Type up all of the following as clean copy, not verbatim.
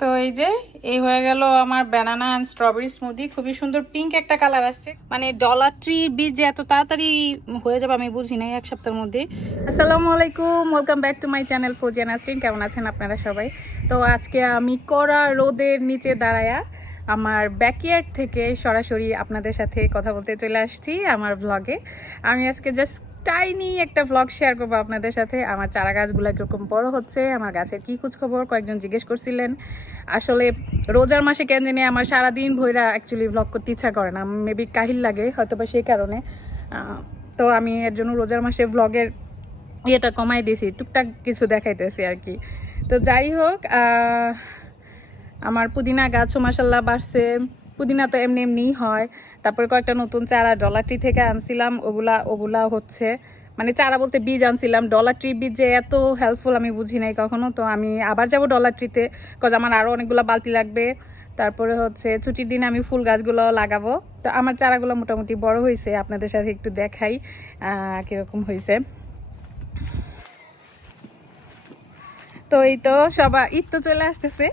তো এই যে এই হয়ে গেল আমার ব্যানানা অ্যান্ড স্ট্রবেরি স্মুদি। খুবই সুন্দর পিঙ্ক একটা কালার আসছে। মানে ডলার ট্রির বীজ যে এত তাড়াতাড়ি হয়ে যাবে আমি বুঝি নাই এক সপ্তাহের মধ্যে। আসসালামু আলাইকুম, welcome back to my channel Fouzia Nasrin. কেমন আছেন আপনারা সবাই? তো আজকে আমি কড়া রোদের নিচে দাঁড়ায়া আমার ব্যাকইয়ার্ড থেকে সরাসরি আপনাদের সাথে কথা বলতে চলে আসছি আমার ব্লগে। আমি আজকে জাস্ট টাইনি একটা ব্লগ শেয়ার করবো আপনাদের সাথে। আমার চারা গাছগুলো কীরকম বড় হচ্ছে, আমার গাছের কী খোঁজখবর কয়েকজন জিজ্ঞেস করছিলেন। আসলে রোজার মাসে কেন জানি আমার সারাদিন ভৈরা অ্যাকচুয়ালি ব্লগ করতে ইচ্ছা করে না, মেবি কাহিল লাগে হয়তো বা সেই কারণে। তো আমি এর জন্য রোজার মাসে ব্লগের ইয়েটা কমাই দিয়েছি, টুকটাক কিছু দেখাইতেছি আর কি। তো যাই হোক, আমার পুদিনা গাছও মাসাল্লাহ বাড়ছে। পুদিনা তো এমনি এমনিই হয়। তারপরে কয়েকটা নতুন চারা ডলার ট্রি থেকে আনছিলাম, ওগুলা হচ্ছে মানে চারা বলতে বীজ আনছিলাম। ডলার ট্রি বীজ যে এত হেল্পফুল আমি বুঝি নাই কখনো। তো আমি আবার যাব ডলার ট্রিতে, কজ আমার আরও অনেকগুলো বালতি লাগবে। তারপরে হচ্ছে ছুটির দিনে আমি ফুল গাছগুলো লাগাবো। তো আমার চারাগুলো মোটামুটি বড় হয়েছে, আপনাদের সাথে একটু দেখাই কীরকম হয়েছে। তো এই তো সবার ঈদ তো চলে আসতেছে,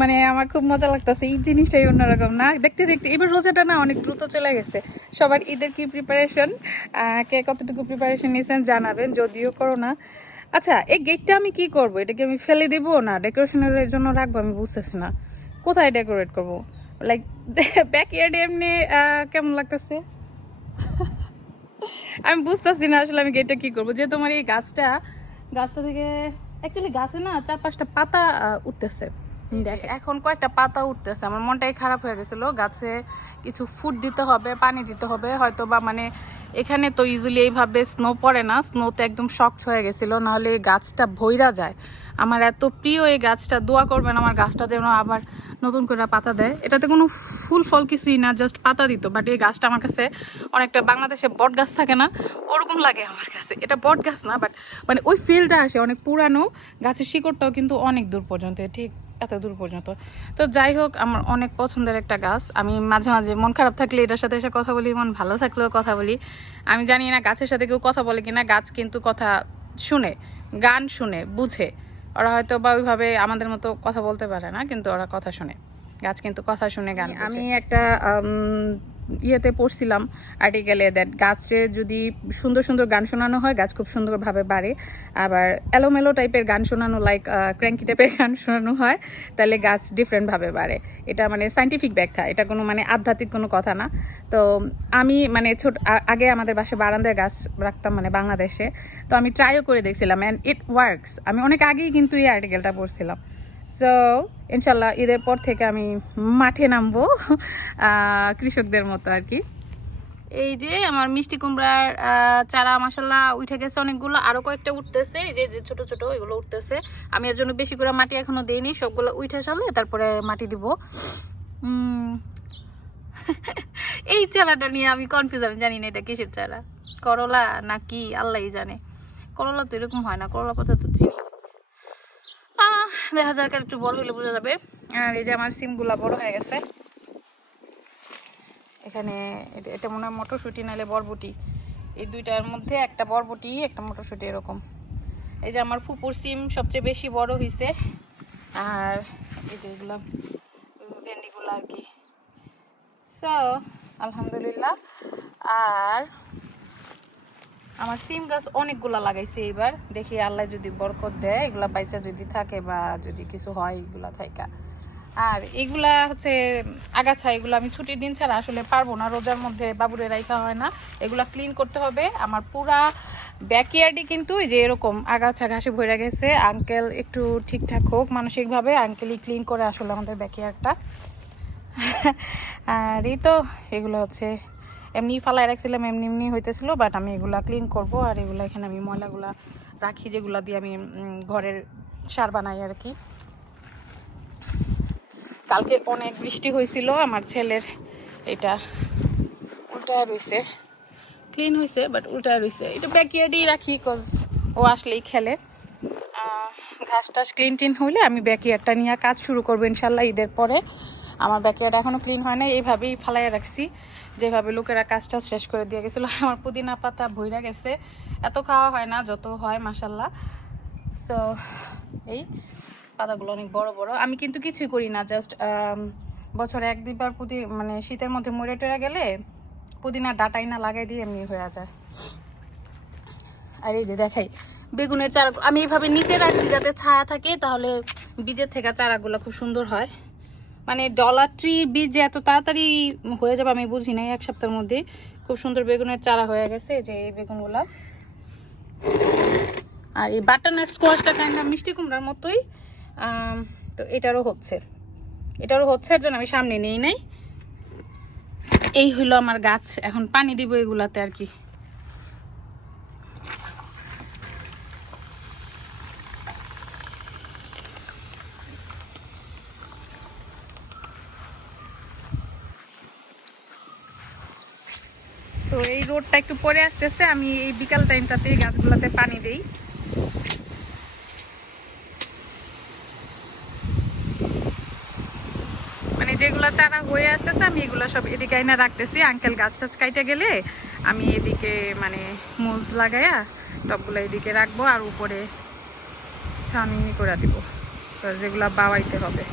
মানে আমার খুব মজা লাগতেছে। ঈদ জিনিসটাই অন্যরকম না, দেখতে দেখতে এবার রোজাটা না অনেক দ্রুত চলে গেছে। সবার ঈদের কি প্রিপারেশন, কে কতটুকু প্রিপারেশন নিয়েছেন জানাবেন, যদিও করো না। আচ্ছা, এই গেটটা আমি কি করব? এটাকে আমি ফেলে দিব না ডেকোরেশনের জন্য রাখবো? আমি বুঝতেছি না কোথায় ডেকোরেট করব। লাইক ব্যাকইয়ার্ডে এমনি কেমন লাগতেছে আমি বুঝতেছি না আসলে আমি গেটটা কি করবো। যে তোমার এই গাছটা থেকে অ্যাকচুয়ালি গাছে না 4-5টা পাতা উঠতেছে। দেখ এখন কয়েকটা পাতা উঠতেছে, আমার মনটাই খারাপ হয়ে গেছিল। গাছে কিছু ফুড দিতে হবে, পানি দিতে হবে হয়তো বা। মানে এখানে তো ইউজুয়ালি এইভাবে স্নো পড়ে না, স্নোতে একদম শক্ত হয়ে গেছিল, নাহলে গাছটা ভইরা যায়। আমার এত প্রিয় এই গাছটা, দোয়া করবেন আমার গাছটা যেন আবার নতুন করে পাতা দেয়। এটাতে কোনো ফুল ফল কিছুই না, জাস্ট পাতা দিত। বাট এই গাছটা আমার কাছে অনেকটা বাংলাদেশে বট গাছ থাকে না, ওরকম লাগে আমার কাছে। এটা বট গাছ না, বাট মানে ওই ফিলটা আসে, অনেক পুরানো। গাছের শিকড়টাও কিন্তু অনেক দূর পর্যন্ত, ঠিক এত দূর পর্যন্ত। তো যাই হোক, আমার অনেক পছন্দের একটা গাছ। আমি মাঝে মাঝে মন খারাপ থাকলে এটার সাথে এসে কথা বলি, মন ভালো থাকলেও কথা বলি। আমি জানি না গাছের সাথে কেউ কথা বলে কিনা, গাছ কিন্তু কথা শুনে, গান শুনে, বুঝে। ওরা হয়তো বা ওইভাবে আমাদের মতো কথা বলতে পারে না, কিন্তু ওরা কথা শুনে। গাছ কিন্তু কথা শুনে গান। আমি একটা ইয়েতে পড়ছিলাম আর্টিকেলে, দ্যাট গাছে যদি সুন্দর সুন্দর গান শোনানো হয় গাছ খুব সুন্দরভাবে বাড়ে। আবার এলোমেলো টাইপের গান শোনানো, লাইক ক্র্যাঙ্কি টাইপের গান শোনানো হয়, তাহলে গাছ ডিফারেন্টভাবে বাড়ে। এটা মানে সাইন্টিফিক ব্যাখ্যা, এটা কোনো মানে আধ্যাত্মিক কোনো কথা না। তো আমি মানে আগে আমাদের বাসায় বারান্দায় গাছ রাখতাম, মানে বাংলাদেশে। তো আমি ট্রাইও করে দেখছিলাম, অ্যান্ড ইট ওয়ার্কস। আমি অনেক আগেই কিন্তু এই আর্টিকেলটা পড়ছিলাম। সো ইনশাল্লাহ ঈদের পর থেকে আমি মাঠে নামবো কৃষকদের মতো আর কি। এই যে আমার মিষ্টি কুমড়ার চারা মাসাল্লাহ উঠে গেছে অনেকগুলো, আরো কয়েকটা উঠতেছে। এই যে ছোট ছোট এগুলো উঠতেছে। আমি এর জন্য বেশি করে মাটি এখনো দেইনি, সবগুলো উঠে সালে তারপরে মাটি দিব। এই চারাটা নিয়ে আমি কনফিউজ, আমি জানি না এটা কিসের চারা, করলা নাকি আল্লাহই জানে। করলা তো এরকম হয় না, করলা পাতা তো চিনি। দেখা যাক, একটু বড় হলে বোঝা যাবে। আর এই যে আমার সিমগুলা বড় হয়ে গেছে। এখানে এটা মনে হয় মটরশুঁটি নাহলে বরবটি, এই দুইটার মধ্যে একটা বরবটি একটা মটরশুঁটি এরকম। এই যে আমার ফুপুর সিম সবচেয়ে বেশি বড় হয়েছে। আর এই যে এগুলো ভেন্ডিগুলো আর কি। সো আলহামদুলিল্লাহ। আর আমার সিম গাছ অনেকগুলা লাগাইছে এবার, দেখি আল্লাহ যদি বরকত দেয়, এগুলা বাইচা যদি থাকে বা যদি কিছু হয় এগুলা থাইকা। আর এগুলা হচ্ছে আগাছা, এগুলো আমি ছুটির দিন ছাড়া আসলে পারবো না, রোজার মধ্যে বাবুরে রাখা হয় না। এগুলা ক্লিন করতে হবে। আমার পুরা ব্যাকইয়ার্ডে কিন্তু এই যে এরকম আগাছা ঘাসে ভরে গেছে। আঙ্কেল একটু ঠিকঠাক হোক মানসিকভাবে, আঙ্কেলই ক্লিন করে আসলে আমাদের ব্যাকইয়ার্ডটা। আর এই তো এগুলো হচ্ছে এমনি ফালাই রাখছিলাম, এমনি এমনি হইতেছিল, বাট আমি এগুলা ক্লিন করব। আর এগুলো এখানে আমি ময়লাগুলা রাখি, যেগুলো দিয়ে আমি ঘরের সার বানাই আর কি। কালকে অনেক বৃষ্টি হয়েছিল, আমার ছেলের এটা উল্টা রয়েছে, ক্লিন হয়েছে বাট উল্টা রয়েছে। এটা ব্যাকইয়ার্ডেই রাখি, কজ ও আসলেই খেলে। ঘাস টাস ক্লিন টিন হইলে আমি ব্যাকইয়ার্ডটা নিয়ে কাজ শুরু করবো ইনশাল্লাহ ঈদের পরে। আমার ব্যাকইয়ার্ড এখনও ক্লিন হয় না, এইভাবেই ফালাইয়া রাখছি যেভাবে লোকেরা কাজটা শেষ করে দিয়ে গেছিলো। আমার পুদিনা পাতা ভইরা গেছে, এত খাওয়া হয় না, যত হয় মাসাল্লাহ। সো এই পাতাগুলো অনেক বড় বড়। আমি কিন্তু কিছুই করি না, জাস্ট বছরে 1-2 বার মানে শীতের মধ্যে মরে টরে গেলে পুদিনার ডাঁটাই না লাগাই দিয়ে এমনি হয়ে যায়। আর এই যে দেখাই বেগুনের চারা আমি এইভাবে নিচে রাখছি যাতে ছায়া থাকে, তাহলে বীজের থেকে চারাগুলো খুব সুন্দর হয়। মানে ডলার ট্রির বীজ যে এত তাড়াতাড়ি হয়ে যাবে আমি বুঝি নাই, 1 সপ্তাহের মধ্যে খুব সুন্দর বেগুনের চারা হয়ে গেছে। যে এই বেগুনগুলা, আর এই বাটারনাট স্কোয়াশটা কাইন্ডা মিষ্টি কুমড়ার মতোই, তো এটারও হচ্ছে এর জন্য আমি সামনে নেই নাই। এই হইলো আমার গাছ, এখন পানি দিব এগুলাতে আর কি। তো এই রোডটা একটু পরে আসতেছে, আমি এই বিকাল টাইমটাতে গাছগুলোতে পানি দেই। মানে যেগুলো চারা হয়ে আসতেছে আমি এগুলো সব এদিকে আইনা রাখতেছি। আঙ্কেল গাছ টাছ কাইটা গেলে আমি এদিকে মানে মুলস লাগাইয়া টবগুলো এদিকে রাখবো, আর উপরে ছাউনি করে দিব, তো যেগুলো বাওয়াইতে হবে।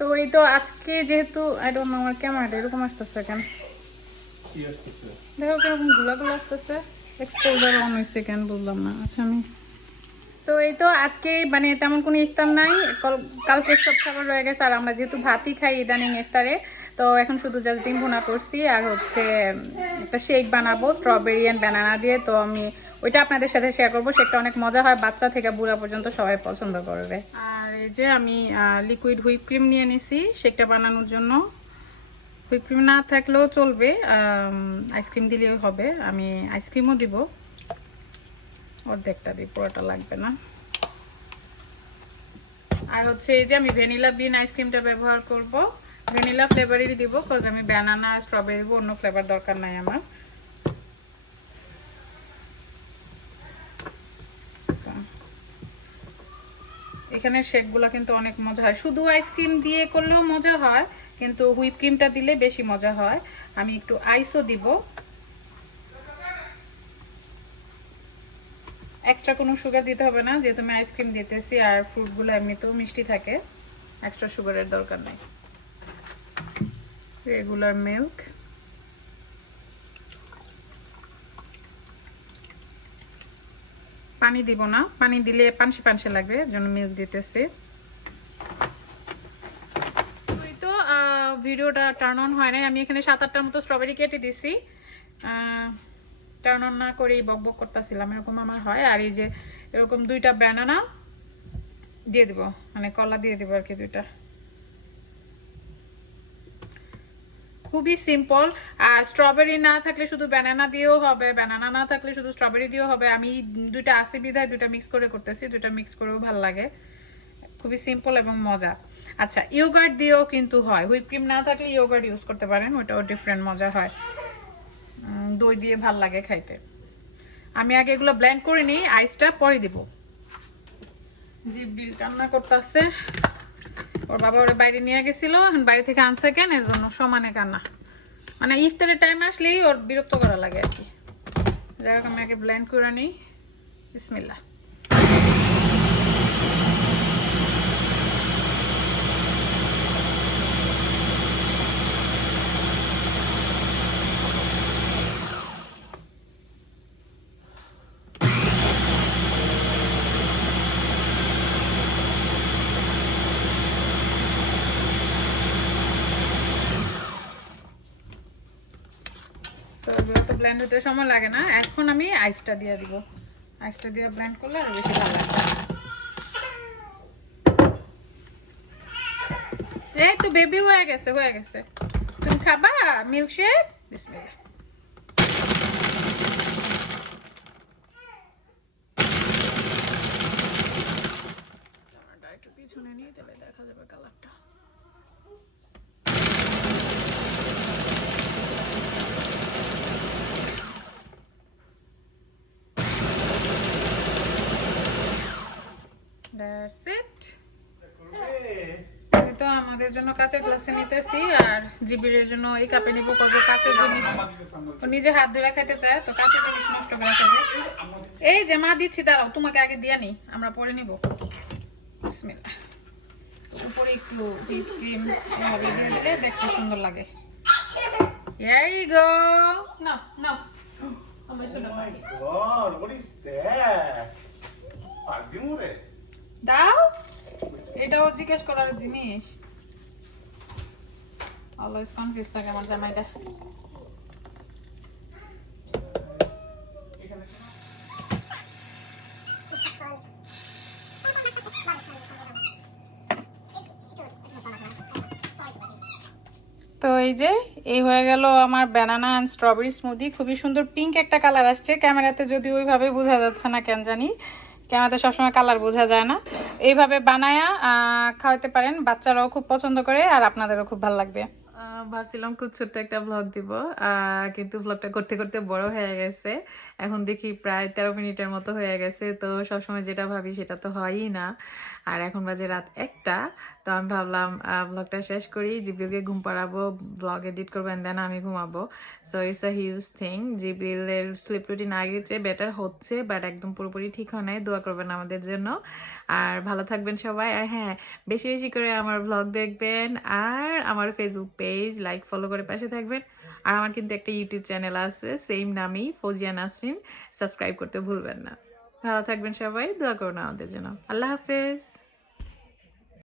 তো এই তো আজকে যেহেতু আই ডোন্ট নো আমার ক্যামেরাটা এরকম আসতেছে কেন, দেখো কিরকম গুলা আসতেছে, এক্সপোজার অন হয়েছে কেন বুঝলাম না। আচ্ছা আমি তো এই তো আজকে মানে তেমন কোনো ইফতার নাই, কালকে সব খাবার রয়ে গেছে, আর আমরা যেহেতু ভাতই খাই ইদানিং ইফতারে, তো এখন শুধু জাস্ট ডিম ভুনা করছি, আর হচ্ছে একটা শেক বানাবো স্ট্রবেরি অ্যান্ড ব্যানানা দিয়ে। তো আমি ওইটা আপনাদের সাথে শেয়ার করবো, শেকটা অনেক মজা হয়, বাচ্চা থেকে বুড়া পর্যন্ত সবাই পছন্দ করবে। আর এই যে আমি লিকুইড হুইপ ক্রিম নিয়ে নিছি শেকটা বানানোর জন্য। হুইপ ক্রিম না থাকলেও চলবে, আইসক্রিম দিলেও হবে, আমি আইসক্রিমও দিব, অর্ধেকটা দিই, পুরোটা লাগবে না। আর হচ্ছে এই যে আমি ভ্যানিলা বিন আইসক্রিমটা ব্যবহার করব, ভ্যানিলা ফ্লেভারেরই দিব, কজ আমি ব্যানানা আর স্ট্রবেরি দিব, অন্য ফ্লেভার দরকার নাই আমার। এখানে শেকগুলো কিন্তু অনেক মজা হয়, শুধু আইসক্রিম দিয়ে করলেও মজা হয়, কিন্তু হুইপ ক্রিমটা দিলে বেশি মজা হয়। আমি একটু আইসও দিব, এক্সট্রা কোনো সুগার দিতে হবে না, যেহেতু আমি আইসক্রিম দিতেছি, আর ফ্রুটগুলো এমনিতেও মিষ্টি থাকে, এক্সট্রা সুগারের দরকার নেই। রেগুলার মিল্ক, পানি দিব না, পানি দিলে পানসে পানসে লাগবে, এর জন্য মিল্ক দিতেছি। তো ভিডিওটা টার্ন অন হয় নাই, আমি এখানে 7-8টার মতো স্ট্রবেরি কেটে দিছি। টার্ন অন না করেই বক বক করতেছিলাম, এরকম আমার হয়। আর এই যে এরকম 2টা ব্যানানা দিয়ে দিব, মানে কলা দিয়ে দিব আর কি 2টা। খুবই সিম্পল। আর স্ট্রবেরি না থাকলে শুধু ব্যানানা দিয়েও হবে, ব্যানানা না থাকলে শুধু স্ট্রবেরি দিয়েও হবে। আমি 2টা আছে বিধায় 2টা মিক্স করে করতেছি, 2টা মিক্স করেও ভালো লাগে। খুবই সিম্পল এবং মজা। আচ্ছা, ইয়োগার্ট দিয়েও কিন্তু হয়, হুইপ ক্রিম না থাকলে ইয়োগার্ট ইউজ করতে পারেন, ওটাও ডিফারেন্ট মজা হয়। দই দিয়ে ভাল লাগে খাইতে। আমি আগে এগুলো ব্লেন্ড করে নিই, আইসটা পরে দিব। জিব্রিল কান্না করতেছে, ওর বাবা ওরা বাইরে নিয়ে গেছিল, বাইরে থেকে আনছে কেন, এর জন্য সমানে কান্না। মানে ইফতারের টাইম আসলেই ওর বিরক্ত করা লাগে আর কি। যাই হোক, আমি আগে ব্লেন্ড করে নিই। বিসমিল্লাহ। তো ব্লেন্ড হতে সময় লাগে না, এখন আমি আইসটা দিয়ে দিব। আইসটা দিয়ে ব্লেন্ড করলে আরো বেশি ভালো লাগবে। এই তো বেবি হয়ে গেছে, হয়ে গেছে। তুমি খাবা মিল্কশেক? বিসমিল্লাহ। একটু পিছনে নিয়ে তাহলে দেখা যাবে কালারটা। That's it. তো আমাদের জন্য কাঁচের গ্লাসে নিতেছি, আর জিবিরের জন্য এই কাপে নিব। কত কাঁচের জিনিস ও নিজে হাত ধরে খেতে চায়, তো কাঁচের জিনিস নষ্ট করে ফেলে। এই যে মা দিচ্ছি, দাঁড়াও তোমাকে আগে দিয়ে নি, আমরা পরে নিব। বিসমিল্লাহ। উপরে একটু হুইপ ক্রিম এভাবে দিয়ে দিলে দেখতে সুন্দর লাগে। Here you go. No, no. Oh my God, what is that? Perfume? দাও, এটাও জিজ্ঞেস করার জিনিস। অলওয়েজ কনফিউজ থাকে আমার জামাইটা। তো এই যে এই হয়ে গেল আমার ব্যানানা এন্ড স্ট্রবেরি স্মুদি। খুবই সুন্দর পিঙ্ক একটা কালার আসছে, ক্যামেরাতে যদি ওইভাবে বোঝা যাচ্ছে না কেন জানি, ক্যামেরাতে সবসময় কালার বোঝা যায় না। এইভাবে বানায়া খাওয়াতে পারেন, বাচ্চারাও খুব পছন্দ করে আর আপনাদেরও খুব ভালো লাগবে। ভাবছিলাম খুব ছোট্ট একটা ব্লগ দিব, কিন্তু ব্লগটা করতে করতে বড় হয়ে গেছে। এখন দেখি প্রায় 13 মিনিটের মতো হয়ে গেছে। তো সবসময় যেটা ভাবি সেটা তো হয়ই না। আর এখন বাজে রাত 1টা। তো আমি ভাবলাম ব্লগটা শেষ করি, জিবিলকে ঘুম পাড়াবো, ব্লগ এডিট করবো, এন্ড দেন আমি ঘুমাবো। So it's a huge thing. জিবিলের স্লিপ রুটিন আগের চেয়ে বেটার হচ্ছে, বাট একদম পুরোপুরি ঠিক হয় নাই। দোয়া করবেন আমাদের জন্য। আর ভালো থাকবেন সবাই। আর হ্যাঁ, বেশি বেশি করে আমার ব্লগ দেখবেন, আর আমার ফেসবুক পেজ লাইক ফলো করে পাশে থাকবেন। আর আমার কিন্তু একটা ইউটিউব চ্যানেল আছে সেম নামেই, ফৌজিয়ানাসরিন। সাবস্ক্রাইব করতে ভুলবেন না। ভালো থাকবেন সবাই, দোয়া করুন আমাদের জন্য। আল্লাহ হাফেজ।